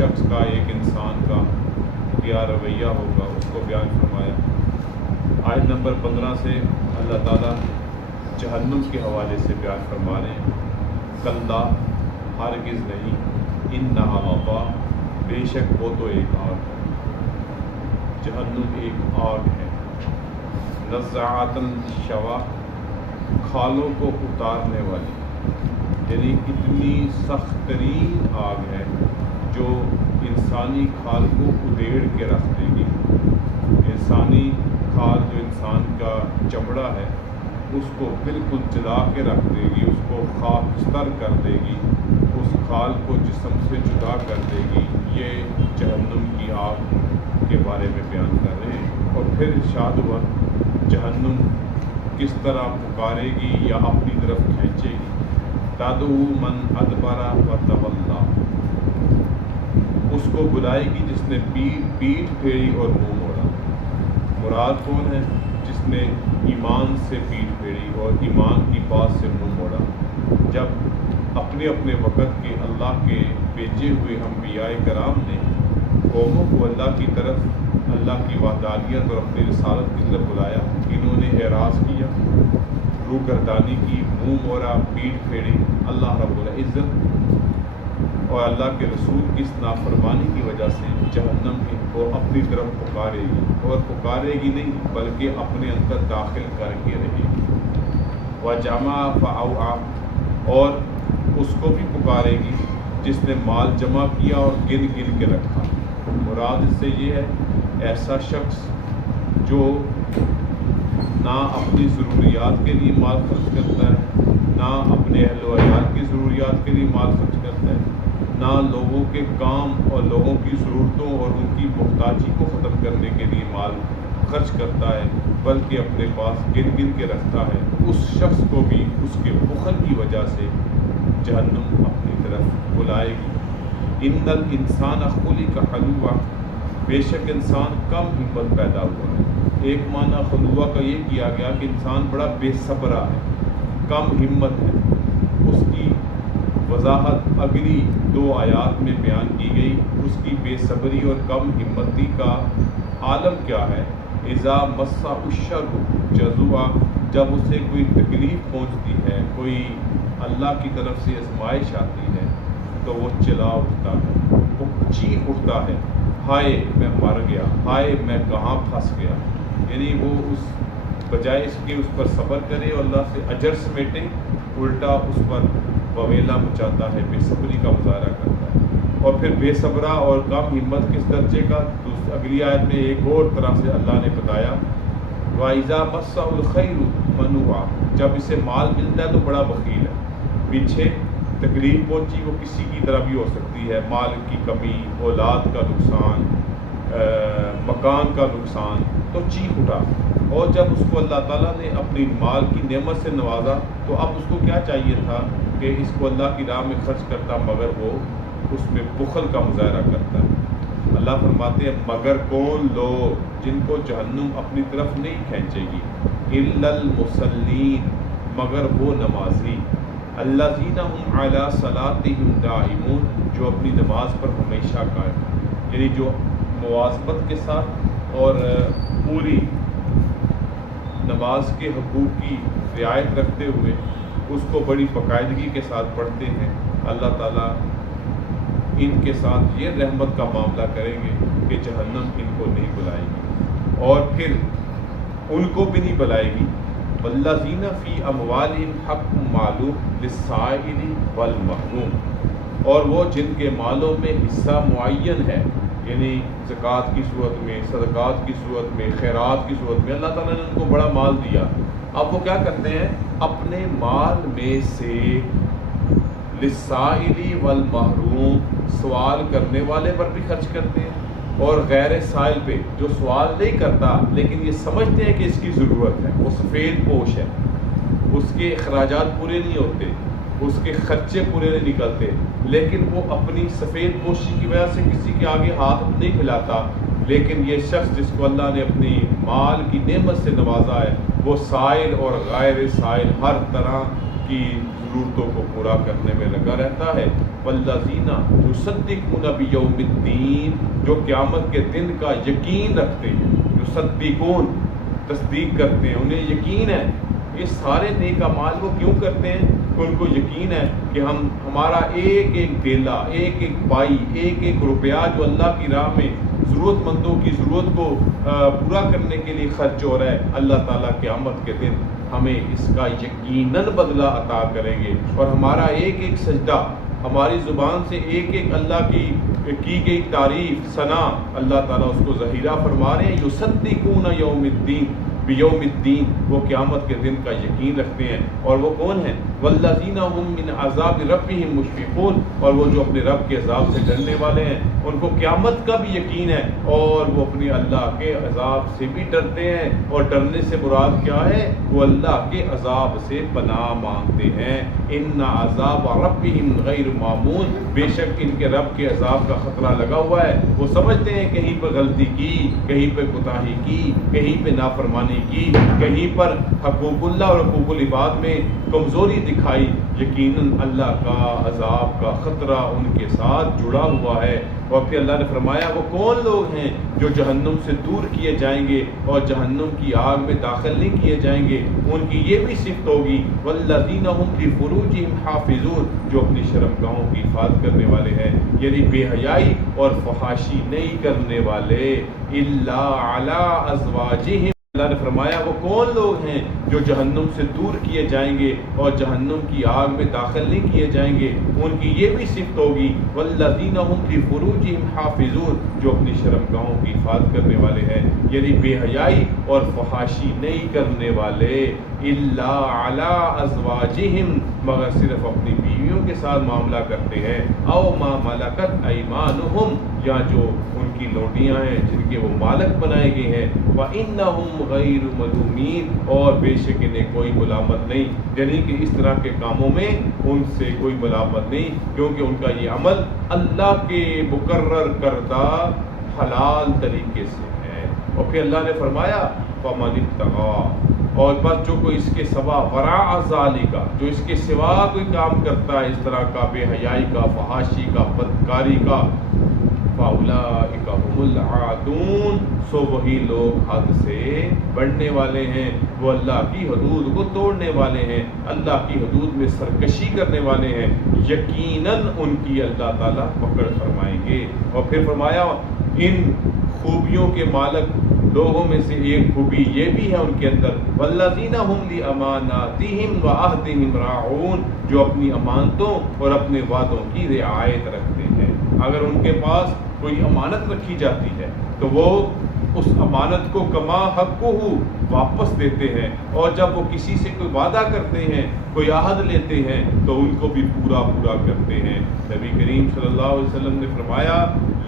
شخص کا، ایک انسان کا کیا رویہ ہوگا اس کو بیان فرمایا۔ آیت نمبر 15 سے اللہ تعالیٰ جہنم کے حوالے سے بیان فرما رہے ہیں، کلا ہرگز نہیں، انہا لظیٰ بے شک وہ تو ایک آگ ہے، جہنم ایک آگ ہے، نزاعۃ للشویٰ کھالوں کو اتارنے والی، یعنی اتنی سخت ترین آگ ہے جو انسانی کھال کو ادھیڑ کے رکھ دے گی۔ انسانی کھال جو انسان کا چمڑا ہے اس کو بالکل جلا کے رکھ دے گی، اس کو خاکستر کر دے گی، اس کھال کو جسم سے جدا کر دے گی۔ یہ جہنم کی آگ کے بارے میں بیان کر رہے ہیں۔ اور پھر ارشاد ہوا جہنم کس طرح پکارے گی یا اپنی طرف کھینچے گی، تدعو من ادبر وتولی، اس کو بلائے گی جس نے پیٹھ پھیری اور منہ موڑا۔ مراد کون ہے؟ جس نے ایمان سے پیٹھ پھیری اور ایمان کی بات سے منہ موڑا۔ جب اپنے اپنے وقت کے اللہ کے بھیجے ہوئے انبیاء کرام نے قوموں کو اللہ کی طرف، اللہ کی وحدانیت اور اپنی رسالت کی طرف بلایا، انہوں نے اعراض کیا، روگردانی کی، منہ موڑا، پیٹھ پھیری، اللہ رب العزت اور اللہ کے رسول کی اس نافرمانی کی وجہ سے جہنم ان کو اپنی طرف پکارے گی، اور پکارے گی نہیں بلکہ اپنے اندر داخل کر کے رہے گی۔ وجمع فاوعى، اور اس کو بھی پکارے گی جس نے مال جمع کیا اور گن گن کے رکھا۔ مراد اس سے یہ ہے ایسا شخص جو نہ اپنی ضروریات کے لیے مال خرچ کرتا ہے، نہ اپنے اہل و عیال کی ضروریات کے لیے مال خرچ کرتا ہے، نہ لوگوں کے کام اور لوگوں کی ضرورتوں اور ان کی محتاجی کو ختم کرنے کے لیے مال خرچ کرتا ہے، بلکہ اپنے پاس گن گن کے رکھتا ہے، اس شخص کو بھی اس کے بخل کی وجہ سے جہنم اپنی طرف بلائے گی۔ ان الانسان خلق حلوعا، بے شک انسان کم ہمت پیدا ہوا ہے۔ ایک معنی خلوع کا یہ کیا گیا کہ انسان بڑا بے صبرا ہے، کم ہمت ہے۔ اس کی وضاحت اگلی 2 آیات میں بیان کی گئی، اس کی بے صبری اور کم ہمتی کا عالم کیا ہے۔ اذا مس الشر جزوعا، جب اسے کوئی تکلیف پہنچتی ہے، کوئی اللہ کی طرف سے آزمائش آتی ہے تو وہ چلا اٹھتا ہے، وہ چیخ اٹھتا ہے، ہائے میں مر گیا، ہائے میں کہاں پھنس گیا۔ یعنی وہ اس بجائے اس کے اس پر صبر کرے اور اللہ سے اجر سمیٹے، الٹا اس پر وویلا مچاتا ہے، بے صبری کا مظاہرہ کرتا ہے۔ اور پھر بے صبرا اور کم ہمت کس درجے کا، اگلی آیت میں ایک اور طرح سے اللہ نے بتایا، وَإِذَا مَسَّهُ الْخَيْرُ مَنُوعًا، جب اسے مال ملتا ہے تو بڑا بخیل ہے، پیچھے تکلیف پہنچی وہ کسی کی طرح بھی ہو سکتی ہے، مال کی کمی، اولاد کا نقصان، مکان کا نقصان، تو چیخ اٹھا۔ اور جب اس کو اللہ تعالیٰ نے اپنی مال کی نعمت سے نوازا تو اب اس کو کیا چاہیے تھا کہ اس کو اللہ کی راہ میں خرچ کرتا، مگر وہ اس میں بخل کا مظاہرہ کرتا ہے۔ اللہ فرماتے ہیں مگر کون لوگ جن کو جہنم اپنی طرف نہیں کھینچے گی، الا المصلین، مگر وہ نمازی، الذین هم علی صلاتهم دائمون، جو اپنی نماز پر ہمیشہ قائم ہیں، یعنی جو مواظبت کے ساتھ اور پوری نماز کے حقوق کی رعایت رکھتے ہوئے اس کو بڑی باقاعدگی کے ساتھ پڑھتے ہیں، اللہ تعالیٰ ان کے ساتھ یہ رحمت کا معاملہ کریں گے کہ جہنم ان کو نہیں بلائے گی، اور پھر ان کو بھی نہیں بلائے گی۔ والذین فی اموالہم حق معلوم للسائل والمحروم، اور وہ جن کے مالوں میں حصہ معین ہے، یعنی زکوٰۃ کی صورت میں، صدقات کی صورت میں، خیرات کی صورت میں، اللہ تعالیٰ نے ان کو بڑا مال دیا، اب وہ کیا کرتے ہیں اپنے مال میں سے للسائل والمحروم، سوال کرنے والے پر بھی خرچ کرتے ہیں اور غیر سائل پہ جو سوال نہیں کرتا لیکن یہ سمجھتے ہیں کہ اس کی ضرورت ہے، وہ سفید پوش ہے، اس کے اخراجات پورے نہیں ہوتے، اس کے خرچے پورے نہیں نکلتے، لیکن وہ اپنی سفید پوشی کی وجہ سے کسی کے آگے ہاتھ نہیں پھیلاتا۔ لیکن یہ شخص جس کو اللہ نے اپنی مال کی نعمت سے نوازا ہے، وہ سائل اور غیر سائل ہر طرح کی ضرورتوں کو پورا کرنے میں لگا رہتا ہے۔ والذین یصدقون بیوم الدین، جو قیامت کے دن کا یقین رکھتے ہیں، یصدقون تصدیق کرتے ہیں، انہیں یقین ہے۔ یہ سارے نیک اعمال وہ کیوں کرتے ہیں؟ کہ ان کو یقین ہے کہ ہمارا ایک ایک بیلا، ایک ایک پائی، ایک ایک روپیہ جو اللہ کی راہ میں ضرورت مندوں کی ضرورت کو پورا کرنے کے لیے خرچ ہو رہا ہے، اللہ تعالیٰ قیامت کے دن ہمیں اس کا یقیناً بدلہ عطا کریں گے۔ اور ہمارا ایک ایک سجدہ، ہماری زبان سے ایک ایک اللہ کی گئی تعریف ثنا، اللہ تعالیٰ اس کو ذخیرہ فرما رہے ہیں۔ یصدقون یوم الدین بیوم الدین، وہ قیامت کے دن کا یقین رکھتے ہیں۔ اور وہ کون ہیں؟ والذین هم من عذاب ربهم مشفقون، اور وہ جو اپنے رب کے عذاب سے ڈرنے والے ہیں، ان کو قیامت کا بھی یقین ہے اور وہ اپنے اللہ کے عذاب سے بھی ڈرتے ہیں۔ اور ڈرنے سے مراد کیا ہے؟ وہ اللہ کے عذاب سے پناہ مانگتے ہیں۔ ان عذاب ربهم غیر مامون، بے شک ان کے رب کے عذاب کا خطرہ لگا ہوا ہے۔ وہ سمجھتے ہیں کہیں پہ غلطی کی، کہیں پہ کوتاہی کی، کہیں پہ نافرمانی کی، کہیں پر حقوق اللہ اور حقوق العباد میں کمزوری دکھائی، یقیناً اللہ کا عذاب کا خطرہ ان کے ساتھ جڑا ہوا ہے۔ اور پھر اللہ نے فرمایا وہ کون لوگ ہیں جو جہنم سے دور کیے جائیں گے اور جہنم کی آگ میں داخل نہیں کیے جائیں گے، ان کی یہ بھی صفت ہوگی والذین هم لفروجهم حافظون، جو اپنی شرمگاہوں کی حفاظت کرنے والے ہیں، یعنی بے حیائی اور فحاشی نہیں کرنے والے، الا علی ازواجہم۔ اللہ نے فرمایا وہ کون لوگ ہیں جو جہنم سے دور کیے جائیں گے اور جہنم کی آگ میں داخل نہیں کیے جائیں گے، ان کی یہ بھی صفت ہوگی والذین هم لفروجہم حافظون، جو اپنی شرمگاہوں کی حفاظت کرنے والے ہیں، یعنی بے حیائی اور فحاشی نہیں کرنے والے، الا علی ازواجہم، مگر صرف اپنی بیویوں کے ساتھ معاملہ کرتے ہیں، او ما ملکت ایمانہم، یا جو ان کی لوٹیاں ہیں جن کے وہ مالک بنائے گئے ہیں، وَإِنَّهُمْ غَيْرُ مَلُومِينَ، اور بے شک انہیں کوئی ملامت نہیں، یعنی کہ اس طرح کے کاموں میں ان سے کوئی ملامت نہیں، کیونکہ ان کا یہ عمل اللہ کے مقرر کردہ حلال طریقے سے ہے۔ اور پھر اللہ نے فرمایا فَمَنِ ابْتَغَىٰ، اور بس جو کوئی اس کے سوا وراء ذالک، جو اس کے سوا کوئی کام کرتا ہے اس طرح کا بے حیائی کا، فحاشی کا، بدکاری کا، فَأُولَٰئِکَ هُمُ الْعَادُونَ، سو وہی لوگ حد سے بڑھنے والے ہیں، وہ اللہ کی حدود کو توڑنے والے ہیں، اللہ کی حدود میں سرکشی کرنے والے ہیں، یقیناً ان کی اللہ تعالیٰ پکڑ فرمائیں گے۔ اور پھر فرمایا ان خوبیوں کے مالک لوگوں میں سے ایک خوبی یہ بھی ہے ان کے اندر، والذین هم لاماناتہم وعہدہم راعون، جو اپنی امانتوں اور اپنے وعدوں کی رعایت رکھتے ہیں۔ اگر ان کے پاس کوئی امانت رکھی جاتی ہے تو وہ اس امانت کو کما حقہ واپس دیتے ہیں، اور جب وہ کسی سے کوئی وعدہ کرتے ہیں، کوئی عہد لیتے ہیں تو ان کو بھی پورا کرتے ہیں۔ نبی کریم صلی اللہ علیہ وسلم نے فرمایا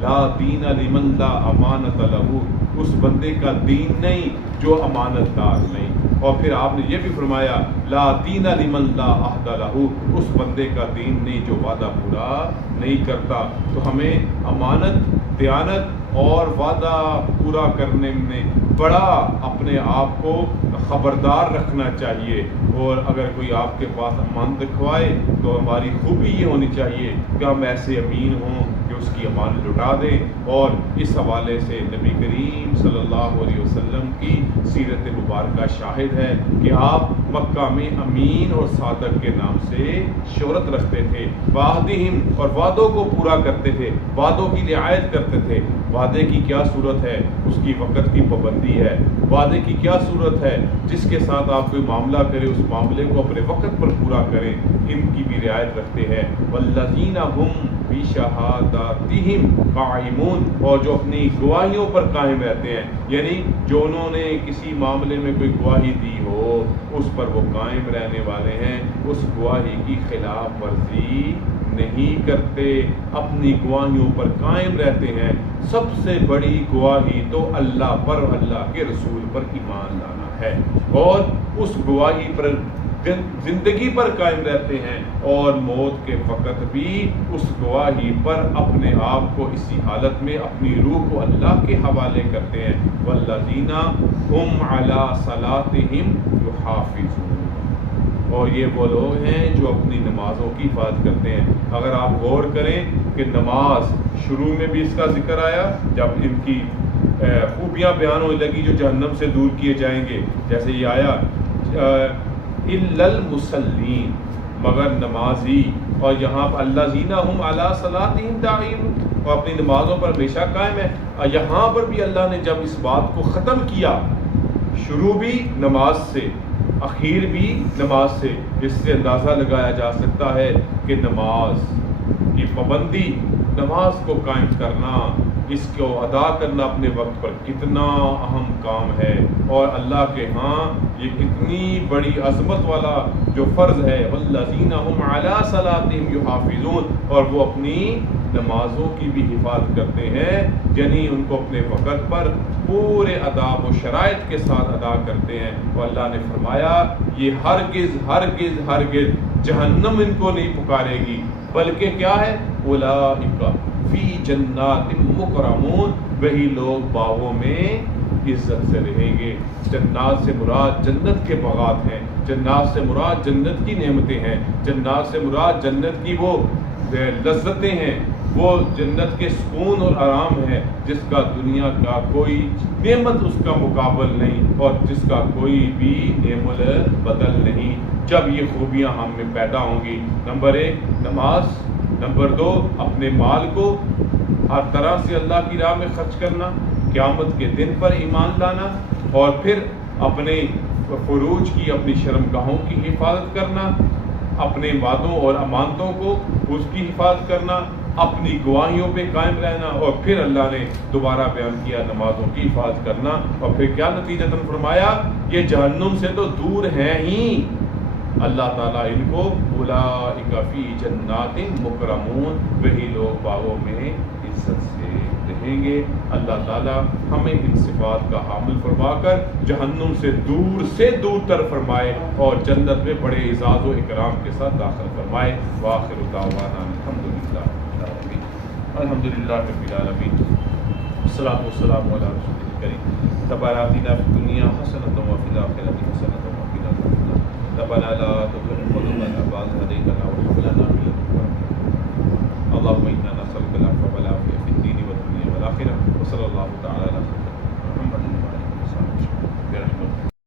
لا دین لمن لا امانت لہ، اس بندے کا دین نہیں جو امانت دار نہیں۔ اور پھر آپ نے یہ بھی فرمایا لا دین لمن لا عہد لہ، اس بندے کا دین نہیں جو وعدہ پورا نہیں کرتا۔ تو ہمیں امانت، دیانت اور وعدہ پورا کرنے میں بڑا اپنے آپ کو خبردار رکھنا چاہیے، اور اگر کوئی آپ کے پاس امانت رکھوائے تو ہماری خوبی یہ ہونی چاہیے کہ ہم ایسے امین ہوں کہ اس کی امانت لٹا دیں۔ اور اس حوالے سے نبی کریم صلی اللہ علیہ وسلم کی سیرت مبارکہ شاہد ہے کہ آپ مکہ میں امین اور صادق کے نام سے شہرت رکھتے تھے، وعدہم، اور وعدوں کو پورا کرتے تھے، وعدوں کی رعایت کرتے تھے۔ وعدے کی کیا صورت ہے؟ اس کی وقت کی پابندی ہے۔ وعدے کی کیا صورت ہے؟ جس کے ساتھ آپ کوئی معاملہ کرے اس معاملے کو اپنے وقت پر پورا کریں، ان کی بھی رعایت رکھتے ہیں۔ والذین هم بشہاداتہم قائمون، اور جو اپنی گواہیوں پر قائم رہتے ہیں، یعنی جو انہوں نے کسی معاملے میں کوئی گواہی دی ہو اس پر وہ قائم رہنے والے ہیں، اس گواہی کی خلاف ورزی نہیں کرتے، اپنی گواہیوں پر قائم رہتے ہیں۔ سب سے بڑی گواہی تو اللہ پر، اللہ کے رسول پر ایمان لانا ہے، اور اس گواہی پر زندگی پر قائم رہتے ہیں، اور موت کے وقت بھی اس گواہی پر اپنے آپ کو اسی حالت میں اپنی روح کو اللہ کے حوالے کرتے ہیں۔ والذین هم علی صلاتہم یحافظون، اور یہ وہ لوگ ہیں جو اپنی نمازوں کی حفاظت کرتے ہیں۔ اگر آپ غور کریں کہ نماز شروع میں بھی اس کا ذکر آیا جب ان کی خوبیاں بیان ہونے لگی جو جہنم سے دور کیے جائیں گے، جیسے یہ آیا الا المصلین، مگر نمازی، اور یہاں پر الذین هم علی صلاتهم دائمون، اور اپنی نمازوں پر ہمیشہ قائم ہے۔ اور یہاں پر بھی اللہ نے جب اس بات کو ختم کیا، شروع بھی نماز سے اخیر بھی نماز سے، اس سے اندازہ لگایا جا سکتا ہے کہ نماز کی پابندی، نماز کو قائم کرنا، اس کو ادا کرنا اپنے وقت پر کتنا اہم کام ہے، اور اللہ کے ہاں یہ کتنی بڑی عظمت والا جو فرض ہے۔ والذین هم علی صلاتهم یحافظون، اور وہ اپنی نمازوں کی بھی حفاظت کرتے ہیں، یعنی ان کو اپنے وقت پر پورے آداب و شرائط کے ساتھ ادا کرتے ہیں۔ اور اللہ نے فرمایا یہ ہرگز ہرگز ہرگز جہنم ان کو نہیں پکارے گی، بلکہ کیا ہے، اولئک فی جنات مکرمون، وہی لوگ باغوں میں عزت سے رہیں گے۔ جنات سے مراد جنت کے باغات ہیں، جنات سے مراد جنت کی نعمتیں ہیں، جنات سے مراد جنت کی وہ لذتیں ہیں، وہ جنت کے سکون اور آرام ہے جس کا دنیا کا کوئی نعمت اس کا مقابل نہیں، اور جس کا کوئی بھی نعمت بدل نہیں۔ جب یہ خوبیاں ہم میں پیدا ہوں گی، نمبر 1 نماز، نمبر 2 اپنے مال کو ہر طرح سے اللہ کی راہ میں خرچ کرنا، قیامت کے دن پر ایمان لانا، اور پھر اپنے فروج کی، اپنی شرمگاہوں کی حفاظت کرنا، اپنے وعدوں اور امانتوں کو اس کی حفاظت کرنا، اپنی گواہیوں پہ قائم رہنا، اور پھر اللہ نے دوبارہ بیان کیا نمازوں کی حفاظت کرنا، اور پھر کیا نتیجتاً فرمایا یہ جہنم سے تو دور ہیں ہی، اللہ تعالیٰ ان کو اولئک فی جنات مکرمون، وہی لوگ باغوں میں عزت سے رہیں گے۔ اللہ تعالیٰ ہمیں ان صفات کا حامل فرما کر جہنم سے دور تر فرمائے، اور جنت میں بڑے اعزاز و اکرام کے ساتھ داخل فرمائے۔ وآخر دعوانا الحمدللہ رب العالمین، والصلاۃ والسلام علی رسول الکریم۔ ربنا آتنا فی الدنیا حسنۃ وفی الآخرۃ حسنۃ وقنا عذاب النار۔ ربنا لا تزغ قلوبنا بعد إذ هديتنا وهب لنا